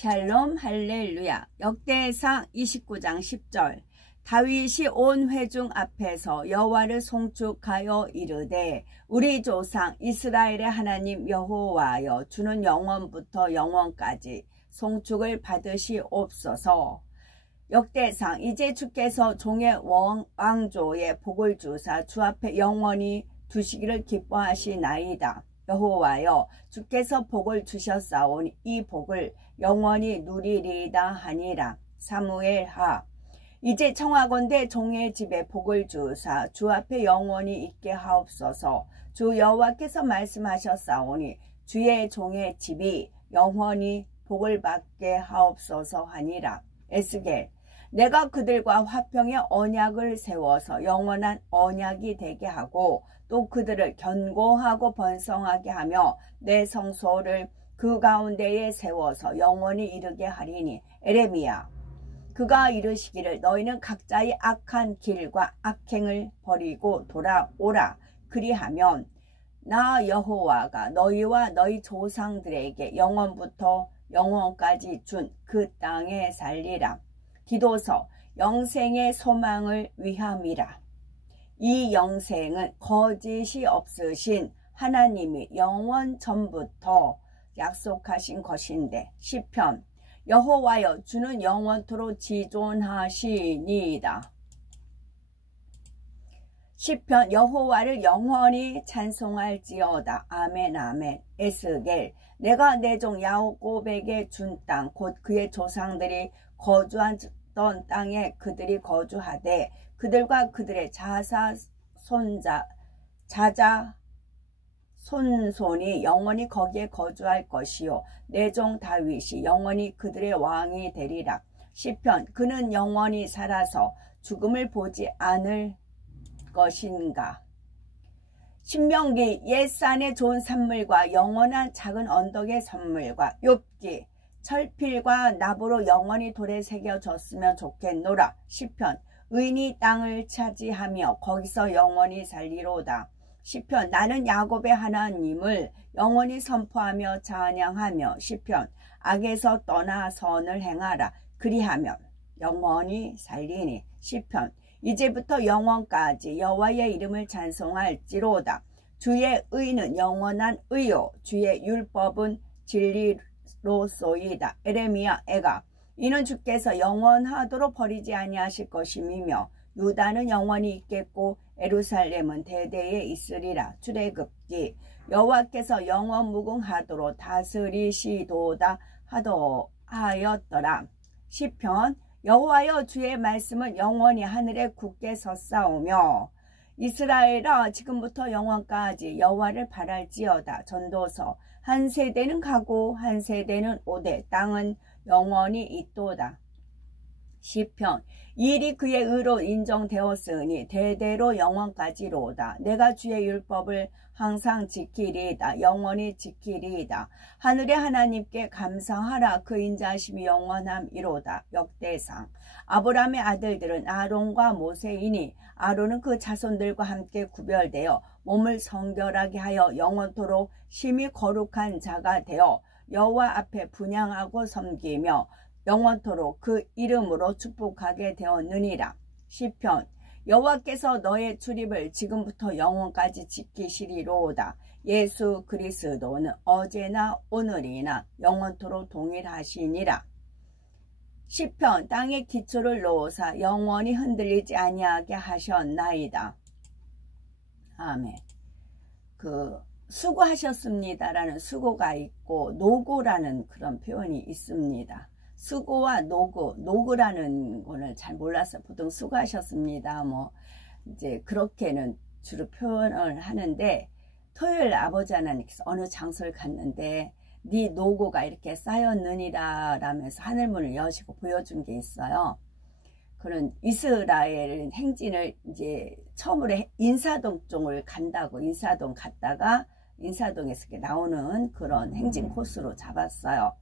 샬롬 할렐루야. 역대상 29장 10절. 다윗이 온 회중 앞에서 여호와를 송축하여 이르되 우리 조상 이스라엘의 하나님 여호와여 주는 영원부터 영원까지 송축을 받으시옵소서. 역대상. 이제 주께서 종의 왕조에 복을 주사 주 앞에 영원히 두시기를 기뻐하시나이다. 여호와여 주께서 복을 주셨사오니 이 복을 영원히 누리리이다 하니라. 사무엘하. 이제 청하건대 종의 집에 복을 주사 주 앞에 영원히 있게 하옵소서. 주 여호와께서 말씀하셨사오니 주의 종의 집이 영원히 복을 받게 하옵소서 하니라. 에스겔. 내가 그들과 화평의 언약을 세워서 영원한 언약이 되게 하고 또 그들을 견고하고 번성하게 하며 내 성소를 그 가운데에 세워서 영원히 이르게 하리니. 에레미야. 그가 이르시기를 너희는 각자의 악한 길과 악행을 버리고 돌아오라. 그리하면 나 여호와가 너희와 너희 조상들에게 영원부터 영원까지 준 그 땅에 살리라. 기도서. 영생의 소망을 위함이라. 이 영생은 거짓이 없으신 하나님이 영원 전부터 약속하신 것인데. 시편. 여호와여 주는 영원토록 지존하시니이다. 시편. 여호와를 영원히 찬송할지어다. 아멘 아멘. 에스겔. 내가 내 종 야곱에게 준 땅 곧 그의 조상들이 거주하던 땅에 그들이 거주하되 그들과 그들의 손손이 영원히 거기에 거주할 것이요 내 종 다윗이 영원히 그들의 왕이 되리라. 시편. 그는 영원히 살아서 죽음을 보지 않을 것인가. 신명기. 옛산의 좋은 산물과 영원한 작은 언덕의 선물과 욥기. 철필과 납으로 영원히 돌에 새겨졌으면 좋겠노라. 시편. 의인이 땅을 차지하며 거기서 영원히 살리로다. 시편. 나는 야곱의 하나님을 영원히 선포하며 찬양하며. 시편. 악에서 떠나 선을 행하라. 그리하면 영원히 살리니. 시편. 이제부터 영원까지 여호와의 이름을 찬송할지로다. 주의 의는 영원한 의요 주의 율법은 진리로소이다. 에레미야. 애가. 이는 주께서 영원하도록 버리지 아니하실 것임이며 유다는 영원히 있겠고 예루살렘은 대대에 있으리라. 출애굽기. 여호와께서 영원무궁하도록 다스리시도다 하였더라. 시편. 여호와여 주의 말씀은 영원히 하늘에 굳게 섰사오며 이스라엘아 지금부터 영원까지 여호와를 바랄지어다. 전도서. 한 세대는 가고 한 세대는 오되 땅은 영원히 있도다. 시편. 이 일이 그의 의로 인정되었으니 대대로 영원까지로다. 내가 주의 율법을 항상 지키리이다. 영원히 지키리이다. 하늘의 하나님께 감사하라. 그 인자하심이 영원함이로다. 역대상. 아브라함의 아들들은 아론과 모세이니 아론은 그 자손들과 함께 구별되어 몸을 성결하게 하여 영원토록 심히 거룩한 자가 되어 여호와 앞에 분향하고 섬기며 영원토록 그 이름으로 축복하게 되었느니라. 시편. 여호와께서 너의 출입을 지금부터 영원까지 지키시리로다. 예수 그리스도는 어제나 오늘이나 영원토록 동일하시니라. 시편. 땅에 기초를 놓으사 영원히 흔들리지 아니하게 하셨나이다. 아멘. 수고하셨습니다라는 수고가 있고 노고라는 그런 표현이 있습니다. 수고와 노고라는 거는 잘 몰라서 보통 수고하셨습니다. 이제 그렇게는 주로 표현을 하는데 토요일 아버지 하나님께서 어느 장소를 갔는데 네 노고가 이렇게 쌓였느니라 라면서 하늘문을 여시고 보여준 게 있어요. 그런 이스라엘 행진을 이제 처음으로 인사동 쪽을 간다고 인사동 갔다가 인사동에서 나오는 그런 행진 코스로 잡았어요.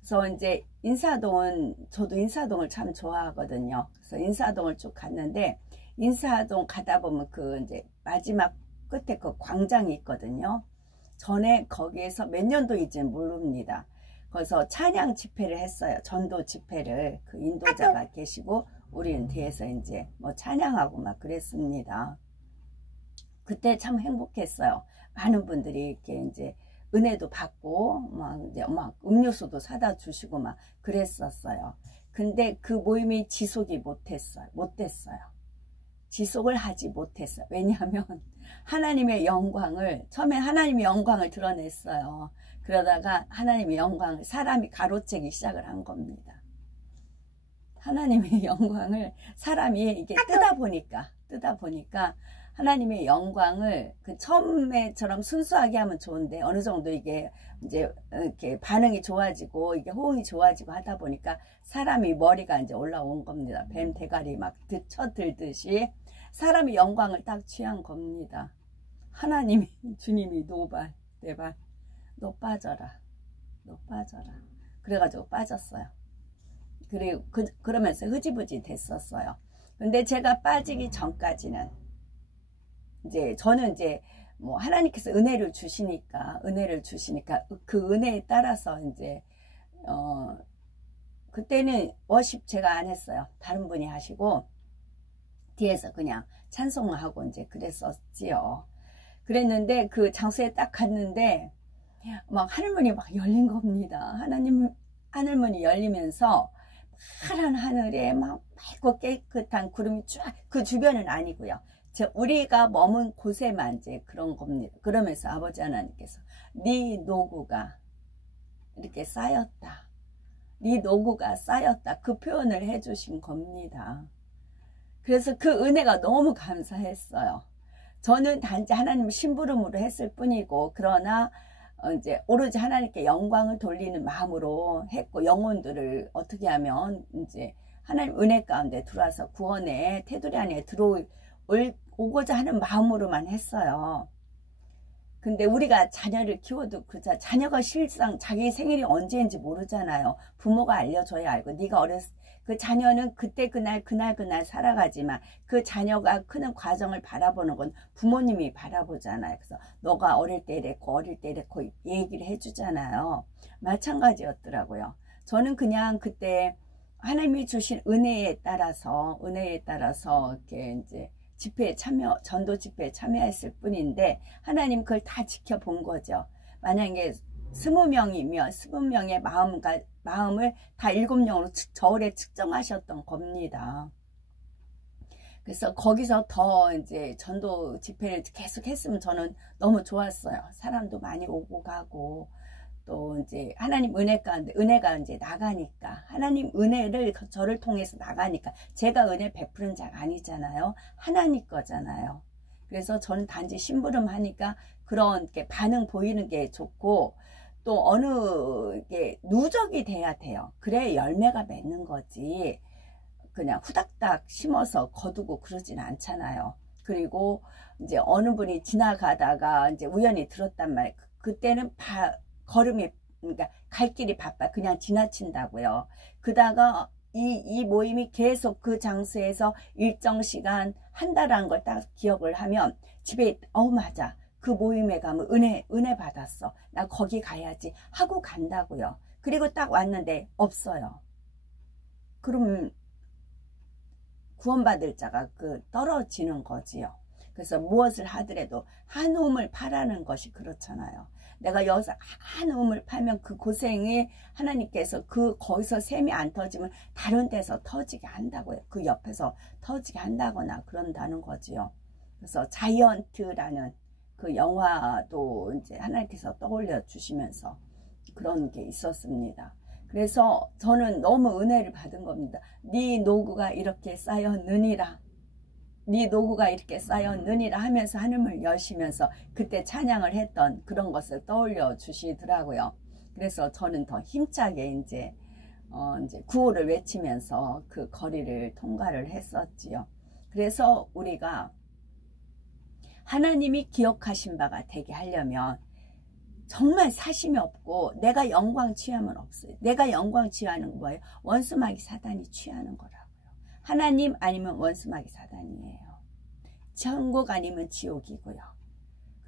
그래서 이제 인사동은 저도 인사동을 참 좋아하거든요. 그래서 인사동을 쭉 갔는데 인사동 가다 보면 그 이제 마지막 끝에 그 광장이 있거든요. 전에 거기에서 몇 년도인지 모릅니다. 거기서 찬양 집회를 했어요. 전도 집회를. 그 인도자가 계시고 우리는 뒤에서 이제 뭐 찬양하고 막 그랬습니다. 그때 참 행복했어요. 많은 분들이 이렇게 이제 은혜도 받고 막 이제 막 음료수도 사다 주시고 막 그랬었어요. 근데 그 모임이 지속이 못됐어요. 지속을 하지 못했어요. 왜냐하면 하나님의 영광을, 처음에 하나님의 영광을 드러냈어요. 그러다가 하나님의 영광을 사람이 가로채기 시작을 한 겁니다. 하나님의 영광을 사람이 이게 뜨다 보니까 하나님의 영광을 그 처음에처럼 순수하게 하면 좋은데 어느 정도 이게 이제 이렇게 반응이 좋아지고 이게 호응이 좋아지고 하다 보니까 사람이 머리가 이제 올라온 겁니다. 뱀 대가리 막 쳐들듯이 사람이 영광을 딱 취한 겁니다. 하나님이, 주님이 노발, 내발, 너 빠져라. 그래가지고 빠졌어요. 그리고 그러면서 흐지부지 됐었어요. 근데 제가 빠지기 전까지는 이제 저는 이제 뭐 하나님께서 은혜를 주시니까 그 은혜에 따라서 이제 그때는 워십 제가 안 했어요. 다른 분이 하시고 뒤에서 그냥 찬송하고 이제 그랬었지요. 그랬는데 그 장소에 딱 갔는데 막 하늘문이 막 열린 겁니다. 하늘문이 열리면서 파란 하늘에 막 맑고 깨끗한 구름이 쫙, 그 주변은 아니고요. 우리가 머문 곳에만 이제 그런 겁니다. 그러면서 아버지 하나님께서 네 노구가 이렇게 쌓였다. 네 노구가 쌓였다. 그 표현을 해주신 겁니다. 그래서 그 은혜가 너무 감사했어요. 저는 단지 하나님을 심부름으로 했을 뿐이고, 그러나 이제 오로지 하나님께 영광을 돌리는 마음으로 했고, 영혼들을 어떻게 하면 이제 하나님 은혜 가운데 들어와서 구원의 테두리 안에 오고자 하는 마음으로만 했어요. 근데 우리가 자녀를 키워도 그자 자녀가 실상 자기 생일이 언제인지 모르잖아요. 부모가 알려줘야 알고, 네가 그 자녀는 그때 그날 살아가지만 그 자녀가 크는 과정을 바라보는 건 부모님이 바라보잖아요. 그래서 너가 어릴 때 이랬고 얘기를 해주잖아요. 마찬가지였더라고요. 저는 그냥 그때 하나님이 주신 은혜에 따라서 이렇게 이제 전도 집회에 참여했을 뿐인데, 하나님 그걸 다 지켜본 거죠. 만약에 20명이면 20명의 마음을 다 7명으로 저울에 측정하셨던 겁니다. 그래서 거기서 더 이제 전도 집회를 계속 했으면 저는 너무 좋았어요. 사람도 많이 오고 가고, 또 이제 하나님 은혜가 이제 나가니까, 하나님 은혜를 저를 통해서 나가니까, 제가 은혜 베푸는 자가 아니잖아요. 하나님 거잖아요. 그래서 저는 단지 심부름 하니까 그런 게 반응 보이는 게 좋고, 또 어느 게 누적이 돼야 돼요. 그래 열매가 맺는 거지. 그냥 후닥닥 심어서 거두고 그러진 않잖아요. 그리고 이제 어느 분이 지나가다가 이제 우연히 들었단 말이에요. 그때는 걸음이, 그러니까 갈 길이 바빠. 그냥 지나친다고요. 그다가 이 모임이 계속 그 장소에서 일정 시간 한다라는 걸 딱 기억을 하면 집에 맞아. 그 모임에 가면 은혜 받았어. 나 거기 가야지 하고 간다고요. 그리고 딱 왔는데 없어요. 그럼 구원받을 자가 떨어지는 거지요. 그래서 무엇을 하더라도 한 움을 파라는 것이 그렇잖아요. 내가 여기서 한 움을 팔면 그 고생이 하나님께서 거기서 샘이 안 터지면 다른 데서 터지게 한다고요. 그 옆에서 터지게 한다거나 그런다는 거지요. 그래서 자이언트라는 그 영화도 이제 하나님께서 떠올려 주시면서 그런 게 있었습니다. 그래서 저는 너무 은혜를 받은 겁니다. 네 노구가 이렇게 쌓였느니라. 네 노구가 이렇게 쌓였느니라 하면서 하늘을 여시면서 그때 찬양을 했던 그런 것을 떠올려 주시더라고요. 그래서 저는 더 힘차게 이제 구호를 외치면서 그 거리를 통과를 했었지요. 그래서 우리가 하나님이 기억하신 바가 되게 하려면 정말 사심이 없고 내가 영광 취하면 없어요. 내가 영광 취하는 건 뭐예요? 원수마귀 사단이 취하는 거라고요. 하나님 아니면 원수마귀 사단이에요. 천국 아니면 지옥이고요.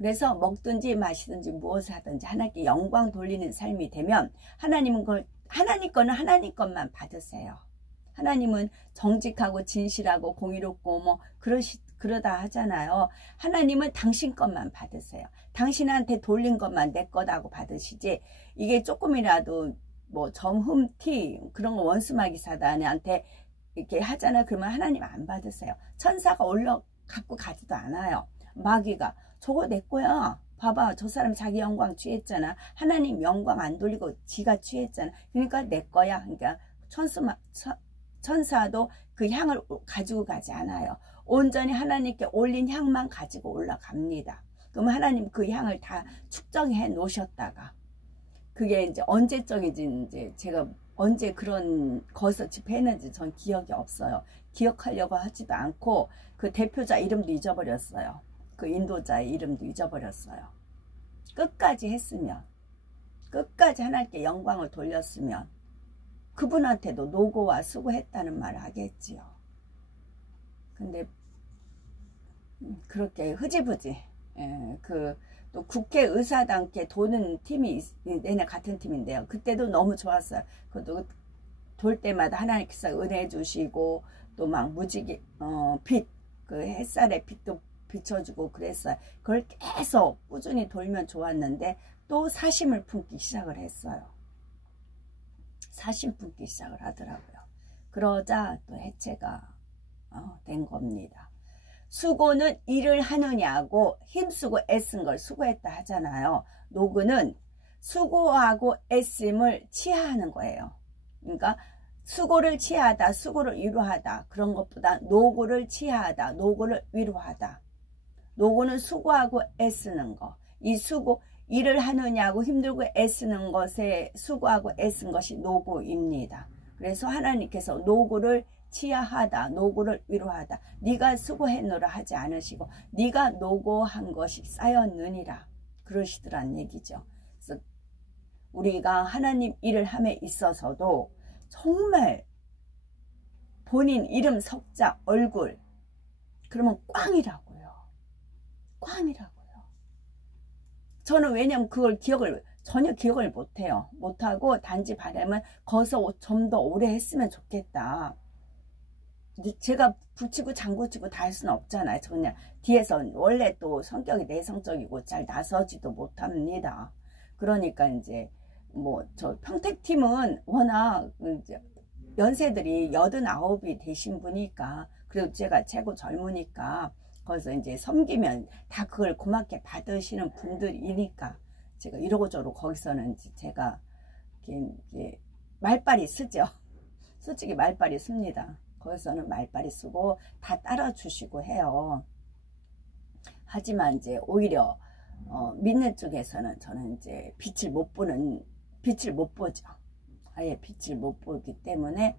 그래서 먹든지 마시든지 무엇을 하든지 하나님께 영광 돌리는 삶이 되면 하나님 거는 하나님 것만 받으세요. 하나님은 정직하고 진실하고 공의롭고 뭐 그러다 하잖아요. 하나님은 당신 것만 받으세요. 당신한테 돌린 것만 내 거다고 받으시지, 이게 조금이라도 뭐 점흠 티 그런 거 원수마귀 사단한테 이렇게 하잖아요. 그러면 하나님 안 받으세요. 천사가 갖고 가지도 않아요. 마귀가 저거 내 거야. 봐봐, 저 사람 자기 영광 취했잖아. 하나님 영광 안 돌리고 지가 취했잖아. 그러니까 내 거야. 그러니까 천사도 그 향을 가지고 가지 않아요. 온전히 하나님께 올린 향만 가지고 올라갑니다. 그럼 하나님 그 향을 다 축정해 놓으셨다가, 그게 이제 언제적인지, 이제 제가 언제 그런 것을 집회했는지 전 기억이 없어요. 기억하려고 하지도 않고 그 대표자 이름도 잊어버렸어요. 그 인도자의 이름도 잊어버렸어요. 끝까지 했으면, 끝까지 하나님께 영광을 돌렸으면 그분한테도 노고와 수고했다는 말을 하겠지요. 근데 그렇게 흐지부지, 또 국회의사당께 도는 팀이 내내 같은 팀인데요. 그때도 너무 좋았어요. 그것도 돌 때마다 하나님께서 은혜 주시고 또 막 무지개 빛, 그 햇살의 빛도 비춰주고 그랬어요. 그걸 계속 꾸준히 돌면 좋았는데 또 사심을 품기 시작을 했어요. 사심 품기 시작을 하더라고요. 그러자 또 해체가 된 겁니다. 수고는 일을 하느냐고 힘쓰고 애쓴 걸 수고했다 하잖아요. 노고는 수고하고 애씀을 치하하는 거예요. 그러니까 수고를 치하하다, 수고를 위로하다, 그런 것보다 노고를 치하하다, 노고를 위로하다. 노고는 수고하고 애쓰는 거. 이 수고, 일을 하느냐고 힘들고 애쓰는 것에 수고하고 애쓴 것이 노고입니다. 그래서 하나님께서 노고를 치하하다, 노고를 위로하다. 네가 수고했노라 하지 않으시고 네가 노고한 것이 쌓였느니라 그러시더란 얘기죠. 그래서 우리가 하나님 일을 함에 있어서도 정말 본인 이름, 석자, 얼굴 그러면 꽝이라고요. 꽝이라고요. 저는 왜냐면 그걸 전혀 기억을 못해요. 못하고 단지 바람은 거기서 좀 더 오래 했으면 좋겠다. 제가 붙이고 장구치고 다 할 수는 없잖아요. 저 그냥 뒤에서 원래 또 성격이 내성적이고 잘 나서지도 못합니다. 그러니까 이제 뭐 저 평택팀은 워낙 이제 연세들이 89이 되신 분이니까, 그리고 제가 최고 젊으니까 거기서 이제 섬기면 다 그걸 고맙게 받으시는 분들이니까 제가 이러고 저러고 거기서는 이제 제가 이제 말빨이 쓰죠. 솔직히 말빨이 씁니다. 거기서는 말빨이 쓰고 다 따라주시고 해요. 하지만 이제 오히려 믿는 쪽에서는 저는 이제 빛을 못 보죠. 아예 빛을 못 보기 때문에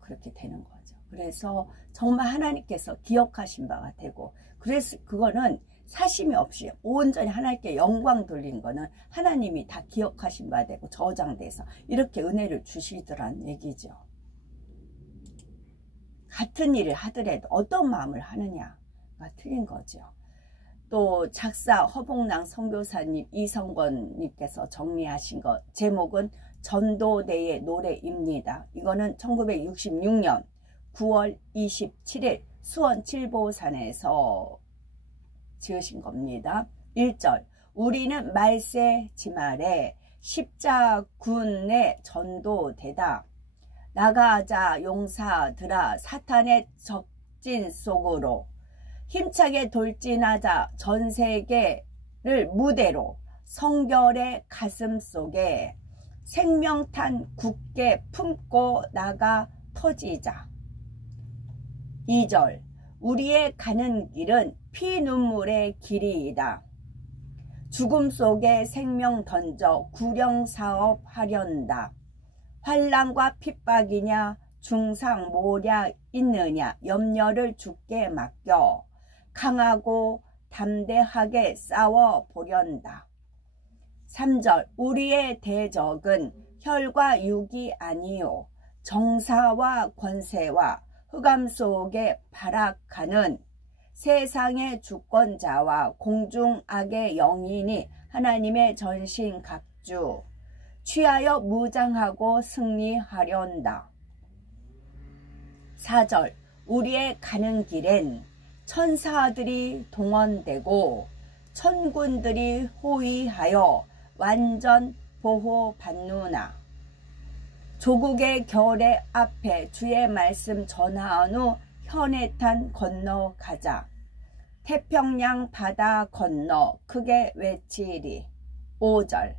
그렇게 되는 거죠. 그래서 정말 하나님께서 기억하신 바가 되고, 그래서 그거는 사심이 없이 온전히 하나님께 영광 돌린 거는 하나님이 다 기억하신 바 되고 저장돼서 이렇게 은혜를 주시더란 얘기죠. 같은 일을 하더라도 어떤 마음을 하느냐가 틀린 거죠. 또 작사 허봉랑 선교사님, 이성권님께서 정리하신 것, 제목은 전도대의 노래입니다. 이거는 1966년 9월 27일 수원 칠보산에서 지으신 겁니다. 1절, 우리는 말세 지말에 십자군에 전도되다. 나가자 용사들아, 사탄의 적진 속으로 힘차게 돌진하자. 전 세계를 무대로 성결의 가슴 속에 생명탄 굳게 품고 나가 터지자. 2절, 우리의 가는 길은 피눈물의 길이이다. 죽음 속에 생명 던져 구령사업 하련다. 환난과 핍박이냐 중상모략 있느냐 염려를 주께 맡겨 강하고 담대하게 싸워보련다. 3절, 우리의 대적은 혈과 육이 아니요 정사와 권세와 흑암 속에 발악하는 세상의 주권자와 공중악의 영인이 하나님의 전신 각주 취하여 무장하고 승리하련다. 4절 우리의 가는 길엔 천사들이 동원되고 천군들이 호위하여 완전 보호받누나. 조국의 결의 앞에 주의 말씀 전하한 후 현해탄 건너가자. 태평양 바다 건너 크게 외치리. 5절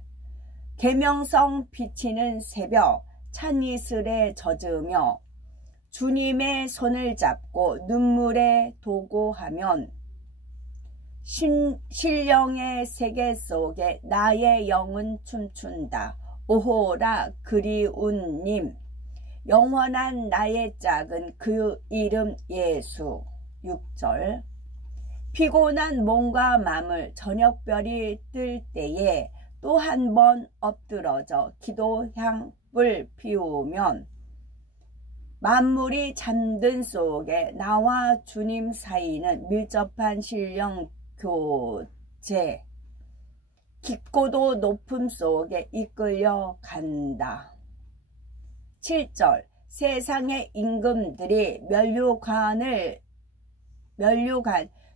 계명성 비치는 새벽 찬이슬에 젖으며 주님의 손을 잡고 눈물에 도고하면 신령의 세계 속에 나의 영은 춤춘다. 오호라 그리운 님 영원한 나의 짝은 그 이름 예수. 6절 피곤한 몸과 마음을 저녁별이 뜰 때에 또 한 번 엎드러져 기도 향불 피우면 만물이 잠든 속에 나와 주님 사이는 밀접한 신령 교제 깊고도 높음 속에 이끌려 간다. 7절 세상의 임금들이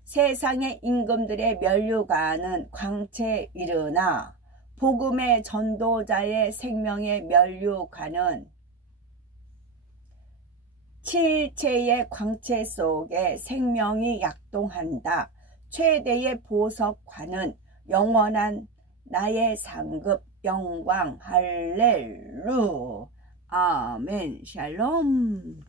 세상의 임금들의 면류관은 광채 이르나 복음의 전도자의 생명의 면류관은 칠체의 광채 속에 생명이 약동한다. 최대의 보석관은 영원한 나의 상급 영광 할렐루 아멘 샬롬.